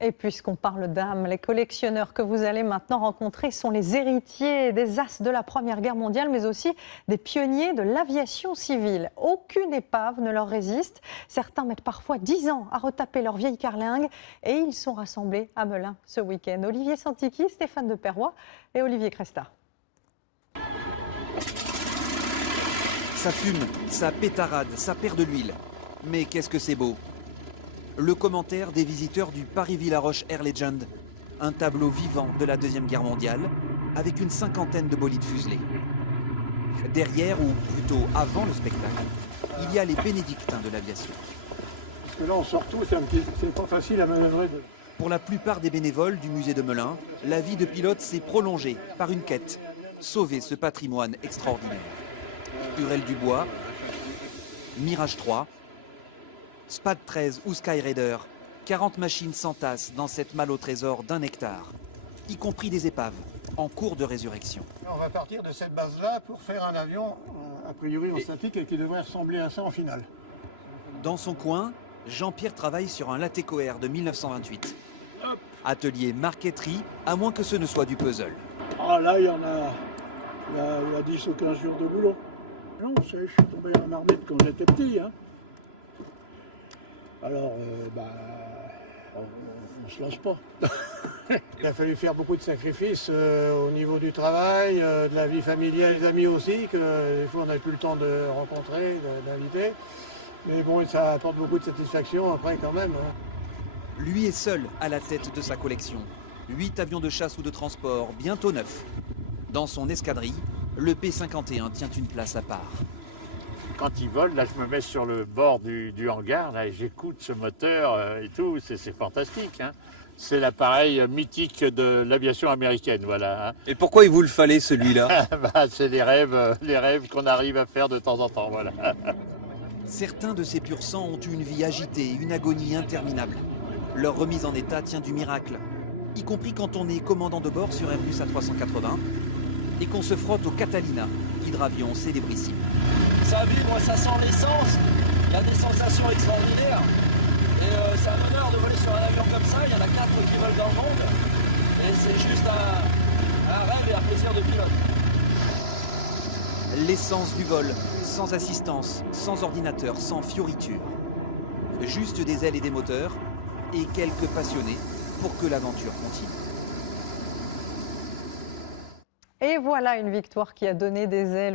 Et puisqu'on parle d'âme, les collectionneurs que vous allez maintenant rencontrer sont les héritiers des as de la Première Guerre mondiale, mais aussi des pionniers de l'aviation civile. Aucune épave ne leur résiste. Certains mettent parfois 10 ans à retaper leur vieille carlingue et ils sont rassemblés à Melun ce week-end. Olivier Santiki, Stéphane de Perrois et Olivier Cresta. Ça fume, ça pétarade, ça perd de l'huile. Mais qu'est-ce que c'est beau! Le commentaire des visiteurs du Paris-Villaroche Air Legend. Un tableau vivant de la Deuxième Guerre mondiale, avec une cinquantaine de bolides fuselés. Derrière, ou plutôt avant le spectacle, il y a les bénédictins de l'aviation. Parce que là, on sort tout, c'est pas facile à manœuvrer. Pour la plupart des bénévoles du musée de Melun, la vie de pilote s'est prolongée par une quête. Sauver ce patrimoine extraordinaire. Hurel Dubois, Mirage 3, Spad 13 ou Skyraider, 40 machines s'entassent dans cette malle au trésor d'1 hectare, y compris des épaves en cours de résurrection. On va partir de cette base-là pour faire un avion, a priori en statique, et qui devrait ressembler à ça en finale. Dans son coin, Jean-Pierre travaille sur un Latéco Air de 1928. Atelier marqueterie, à moins que ce ne soit du puzzle. Ah là, il y a 10 ou 15 jours de boulot. Non, je suis tombé en armée quand j'étais petit. Hein. Alors, on ne se lance pas. Il a fallu faire beaucoup de sacrifices au niveau du travail, de la vie familiale, des amis aussi, que des fois on n'avait plus le temps de rencontrer, d'inviter. Mais bon, ça apporte beaucoup de satisfaction après quand même. Hein. Lui est seul à la tête de sa collection. 8 avions de chasse ou de transport, bientôt 9. Dans son escadrille, le P-51 tient une place à part. Quand il vole, là je me mets sur le bord du hangar, là, et j'écoute ce moteur et tout, c'est fantastique. Hein. C'est l'appareil mythique de l'aviation américaine, voilà. Hein. Et pourquoi il vous le fallait celui-là? C'est les rêves qu'on arrive à faire de temps en temps, voilà. Certains de ces pur sang ont eu une vie agitée, une agonie interminable. Leur remise en état tient du miracle, y compris quand on est commandant de bord sur Airbus A380 et qu'on se frotte au Catalina, hydravion célébrissime. Ça vibre, ça sent l'essence, il y a des sensations extraordinaires. Et c'est un bonheur de voler sur un avion comme ça, il y en a 4 qui volent dans le monde. Et c'est juste un rêve et un plaisir de pilote. L'essence du vol, sans assistance, sans ordinateur, sans fioriture. Juste des ailes et des moteurs, et quelques passionnés pour que l'aventure continue. Et voilà une victoire qui a donné des ailes